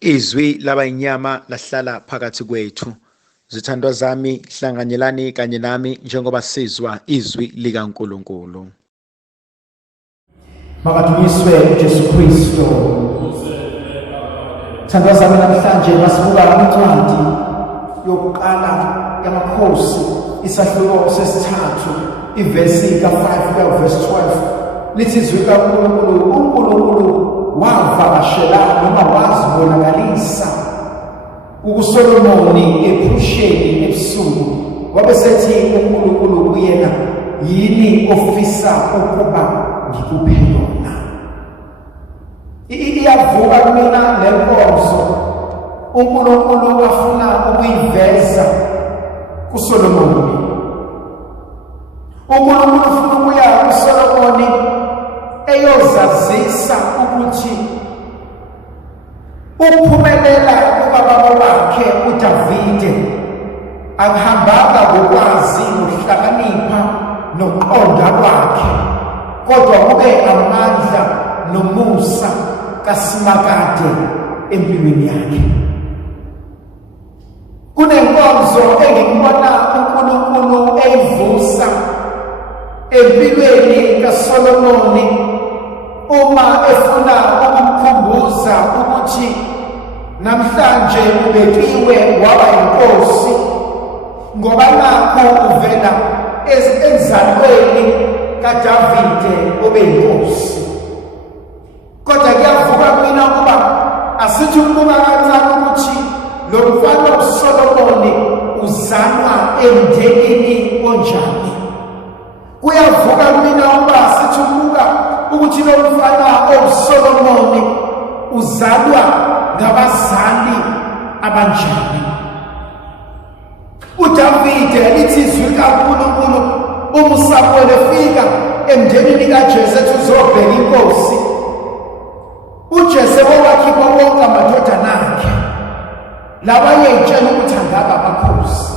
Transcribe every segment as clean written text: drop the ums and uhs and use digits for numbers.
Izwi labayinyama lahlala phakathi kwethu. Zithandwa zami, hlanganyelani kanye nami njengoba sizwa izwi likaNkulunkulu. Makadunyiswe uJesu Kristu. Thandwa zami, namhlanje masibuka incwadi yokuqala yamakhosi, isahluko sesithathu, ivesi ka-5 kuya verse 12. Lithi izwi kaNkulunkulu, uNkulunkulu wavakashela noma wazibonakalisa kuSolomoni ephusheni ebusuku. Wabe sethi uNkulunkulu kuyena, yini ofisa ukuba ngikuphe yona? Iyavuka kumina le nkonzo uNkulunkulu afuna ukuyiveza kuSolomoni. uNkulunkulu ufuna ukuya kuSolomoni eyozazisa ukuthi ukuphumelela kukababa wakhe uDavide akuhambanga ngokwazi nokuhlakanipha nokuqonda kwakhe, kodwa kube amandla nomusa kaSimakade empilweni yakhe. Kunenkonzo engikubona uNkulunkulu eyivusa empilweni kaSolomoni uma efuna ukumkhumbuza ukuthi namhlanje ubekiwe waba inkosi, ngoba nakho uvela enzalweni kaDavide obe inkosi. Kodwa kuyavuka mina ukuba asithi ukuba kancane ukuthi lo mfana uSolomoni uzalwa emndenini onjani. Kuyavuka mina ukuba asithi ukuba ukuthi lo mfana uSolomoni uzalwa ngabazali abanjani. uDavide lithi izwi kaNkulunkulu uma uSamuel efika emndenini kaJese ethi uzobheka inkosi, uJese wakhipha wonke amadodana akhe lawa ayeyitshela ukuthi angaba abakhosi.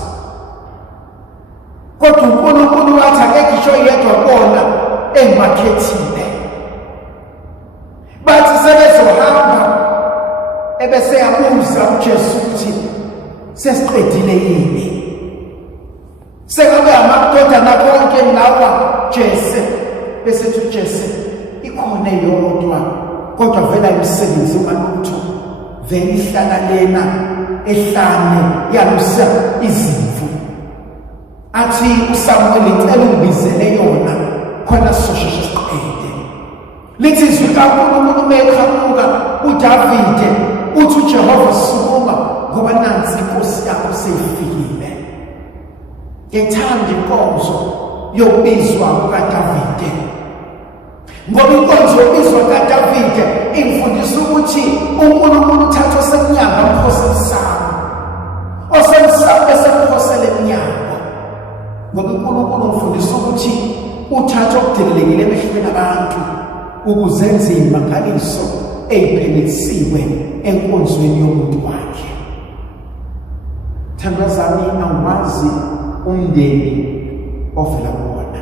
Kodwa uNkulunkulu wathi ake ngisho yedwa kona engibakhethile. Bathi sebezohamba ebese yabuza uJesu ukuthi sesiqedile yini? Sekabe amadodana konke lawa Jese, bese uthi uJese ikhona eyodwa kodwa vela imisebenzi umalutho vele ihlala lena ehlane yalusa izimvu. Athi uSamuel icela ungibizele yona khona sizosheshe siqede. Lithi izwi kaNkulunkulu meqhamuka uDavide uthi uJehova sukuma ngoba nansi inkosi yakho seyifikile. Ngethanda inkonzo yokubizwa kukaDavide, ngoba inkonzo yokubizwa kukaDavide imfundisa ukuthi uNkulunkulu uthatha osemnyama amphose emsamo, osemsamo esemphosele emnyama. Ngoba uNkulunkulu umfundisa ukuthi uthatha okudelelekile emehlweni abantu ukuze enze imangaliso eyiphelelisiwe enkonzweni yomuntu wakhe. Thandwa zami, angiwazi umndeni ovela kuwona,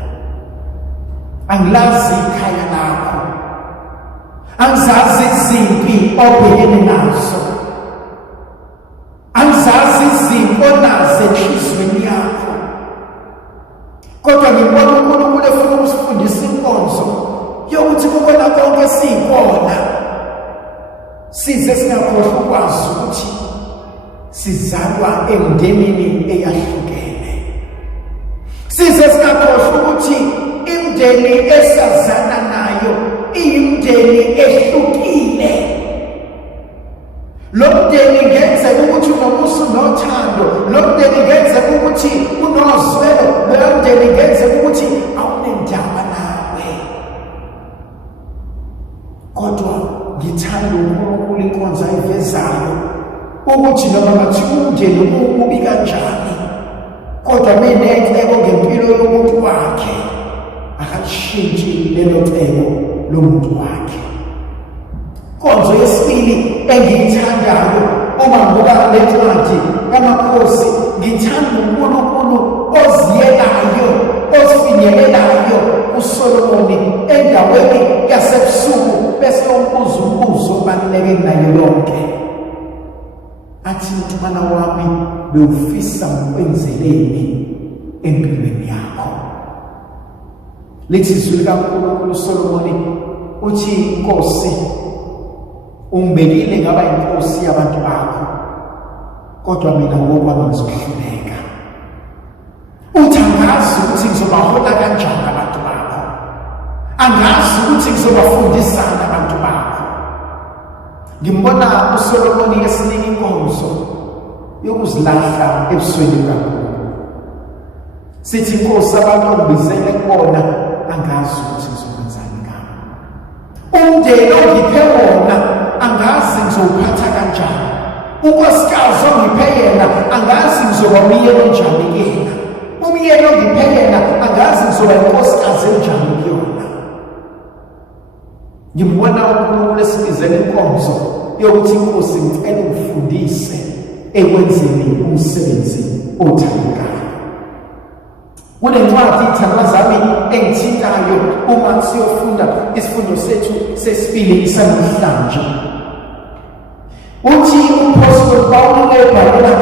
angilazi ikhaya lakho, angizazi izimpi obhekene nazo, angizazi izimpi onazo enhliziyweni yakho. Kodwa ngibona uNkulunkulu efuna ukusifundisa inkonzo yokuthi kubona konke siyikona size singakhohlwa ukwazi ukuthi sizalwa emndenini eyahlukene, size singakhohlwa ukuthi imndeni esazana nayo iyimndeni ehlukile. Lo mndeni ngenzeka ukuthi unomusa nothando, lo mndeni ngenzeka ukuthi unozwelo, lo mndeni ngenzeka ukuthi awunendaba nawe. Kodwa ngithanda uNkulunkulu inkonzo ayivezayo ukuthi noma bathiwa umndeni umubi kanjani, kodwa minecebo ngempilo yomuntu wakhe akashintshi lelo cebo lomuntu wakhe. Inkonzo yesibili engiyithandayo uma ngibuka le ncwadi kamakhosi, ngithanda uNkulunkulu oziyelayo, ozifinyelelayo uSolomoni endaweni yasebusuku bese umbuzo obaluleke kunayo yonke. athi mntwana wami bewufisa ukwenzeleni empilweni yakho. Lithi izwi likaNkulunkulu uSolomoni uthi Nkosi ungibekile ngaba inkosi yabantu bakho, kodwa mina ngokwami ngizohluleka. Uthi angazi ukuthi ngizobahola kanjani abantu bakho, angazi ukuthi ngizobafundisana abantu bakho. Ngimbona uSolomoni esinika inkonzo yokuzilahla ebusweni bukaNkulunkulu. Sithi Nkosi, abantu ongibizele kubona angazi ukuthi ngizokwenzani ngabo. Umndeni ongiphe wona angazi ngizowuphatha kanjani. Unkosikazi ongiphe yena angazi ngizoba umyeni onjani kuyena. Umyeni ongiphe yena angazi ngizoba inkosikazi enjani kuyona. Ngibona uNkulunkulu esibizele inkonzo yokuthi Nkosi ngicela ungifundise ekwenzeni umsebenzi othandekayo. Kunencwadi iy'thandwa zami engithintayo uma siyofunda isifundo sethu sesibili sanamhlanje. Uthi uPostoli Pawulu ebhalela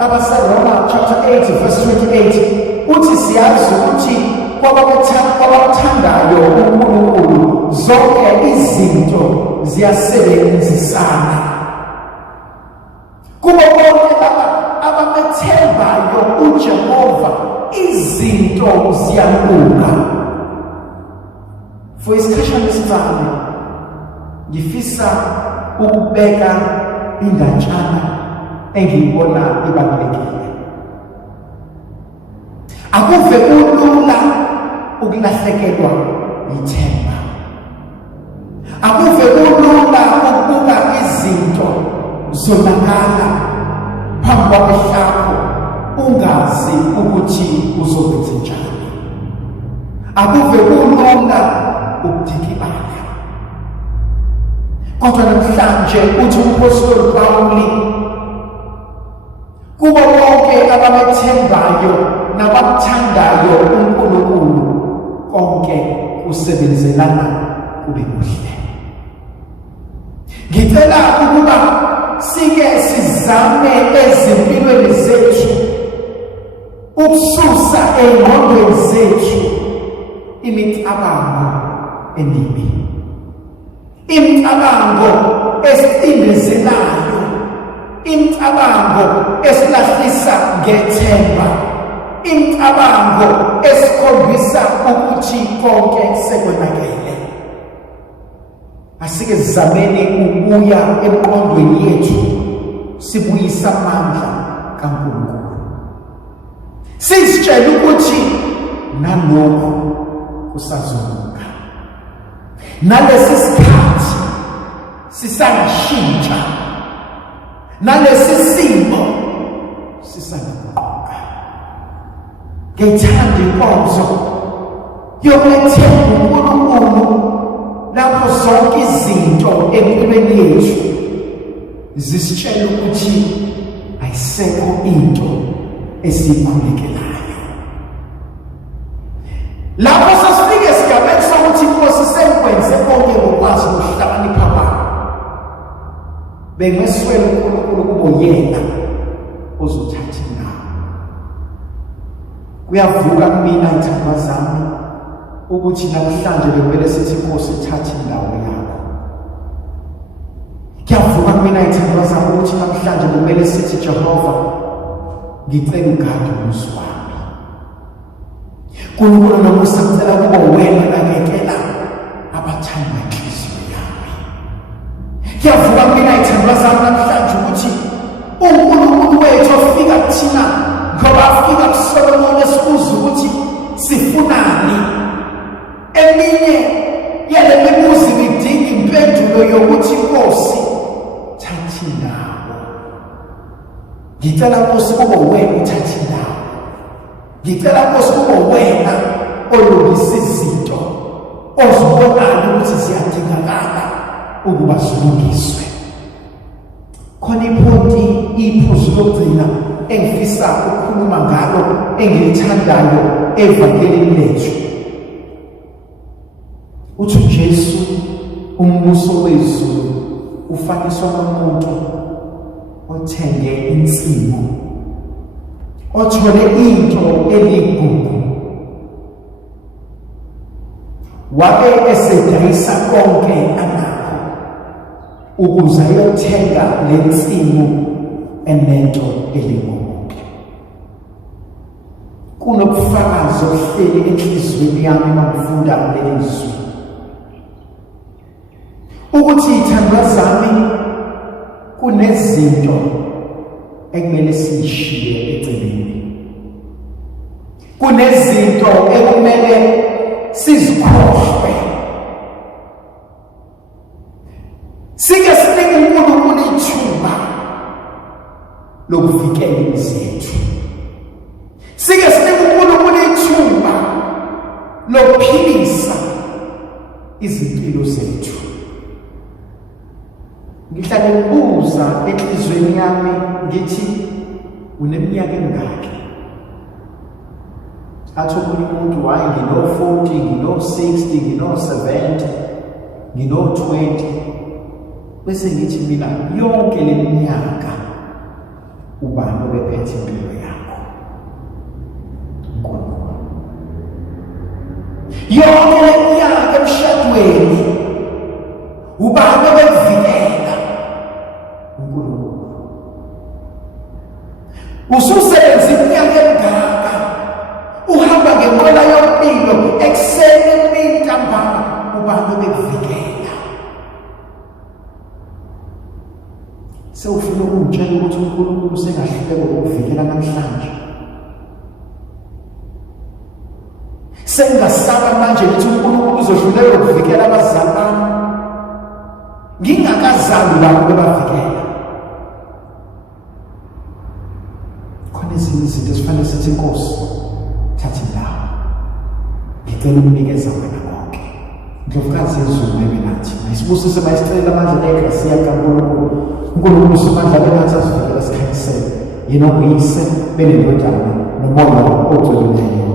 abaseRoma chapter 8 verse 28 uthi siyazi ukuthi kwabamthandayo uNkulunkulu zonke izinto ziyasebenzisana. Kubo bonke abamethembayo uJehova izinto ziyalunga. For isikhashana esifana ngifisa ukubeka indatshana engiyibona ibalulekile. Akuve kulula ukulahlekelwa yithemba. Akuve kulula ukubuka izinto zonakala phambi kwamehlo ungazi ukuthi uzokwenza njani. Akuve kulula ukudikibala. Kodwa namhlanje uthi uPostoli Pawulu kubo bonke abamethembayo nabamthandayo uNkulunkulu konke kusebenzelana kube kuhle. Ngicela ukuba sike sizame ezimpilweni zethu ukususa engqondweni zethu imicabango emibi, imicabango esicindezelayo, imicabango esilahlisa ngethemba, imicabango esikhombisa ukuthi konke sekonakele. Asike sizameni ukubuya emqondweni yethu sibuyisa amandla kaNkulunkulu. Sisitshela ukuthi nalokho kusazolunga. Nalesi sikhathi sisangashintsha. Nalesi simo sisangaguquka. Ngithanda inkonzo yokwethemba uNkulunkulu lapho zonke izinto empilweni yethu zisitshela ukuthi ayisekho into esiyikhulekelayo. Lapho sasifika esigabeni sokuthi Nkosi sengikwenze konke ngokwazi ukuhlakanipha kwami, bengeswele uNkulunkulu kubo yena ozothatha indawo. Kuyavuka kumina iy'thandwa zami ukuthi namhlanje bekumele sithi Nkosi thatha indawo yakho. Kuyavuka kumina iy'thandwa zami ukuthi namhlanje bekumele sithi Jehova ngicela ugade umuzi wami. uNkulunkulu noma usacela kubo wena nakekela abathanda inhliziyo yami. Kuyavuka kumina iy'thandwa zami namhlanje ukuthi uNkulunkulu wethu ofika kuthina ngoba afika kuSolomoni esibuza ukuthi sifunani. Eminye yale mibuzo idinga impendulo yokuthi Nkosi thatha indawo. Ngicela Nkosi kube wena uthatha indawo. Ngicela Nkosi kube wena olungisa izinto ozibonayo ukuthi ziyadingakala ukuba zilungiswe. Khona iphuzu lokugcina engifisa ukukhuluma ngalo engilithandayo evangelini lethu. Uthi uJesu umbuso wezulu ufaniswa nomuntu othenge insimu, othole into eligugu, wabe esedayisa konke anakho ukuze ayothenga le nsimu enento eligugu. Kunobufakazi obuhleli enhliziyweni yami mangifunda leli zwi ukuthi ithandwa zami kunezinto ekumele siyishiye eceleni, kunezinto ekumele sizikhohlwe. Sike sinike uNkulunkulu ithuba lokuvikela izethu. Sike sinike uNkulunkulu ithuba lokuphilisa izimpilo zethu. Ngihlale ngibuza enhlizweni yami ngithi uneminyaka emingaki? Athi omunye umuntu hayi ngino-40, ngino-60, ngino-70, ngino-20. Bese ngithi mina yonke le minyaka ubani obephethe impilo yakho? uNkulunkulu. Yonke le minyaka emshadweni ubani obekuvikela? uNkulunkulu. Ususebenza iminyaka emingaka uhamba ngenqola yompilo ekuseni emini ntambama, ubani obekuvikela? Sewufuna ukungitshela ukuthi uNkulunkulu sengahluleka ukukuvikela namhlanje? Sengasaba manje ukuthi uNkulunkulu uzohluleka ukuvikela abazali bami ngingakazali labo bebavikela? Khona ezinye izinto esifanele sithi Nkosi, thatha indawo, ngicela ukunikeza wena konke. Ndlovukazi yezulu ebenathi mayisibusise, mayisicelela amandla egrasi yakhe kaNkulunkulu. uNkulunkulu uSomandla benathi asivikela sikhanyisele, yena uyise benendodana nomoya ogcweleyo.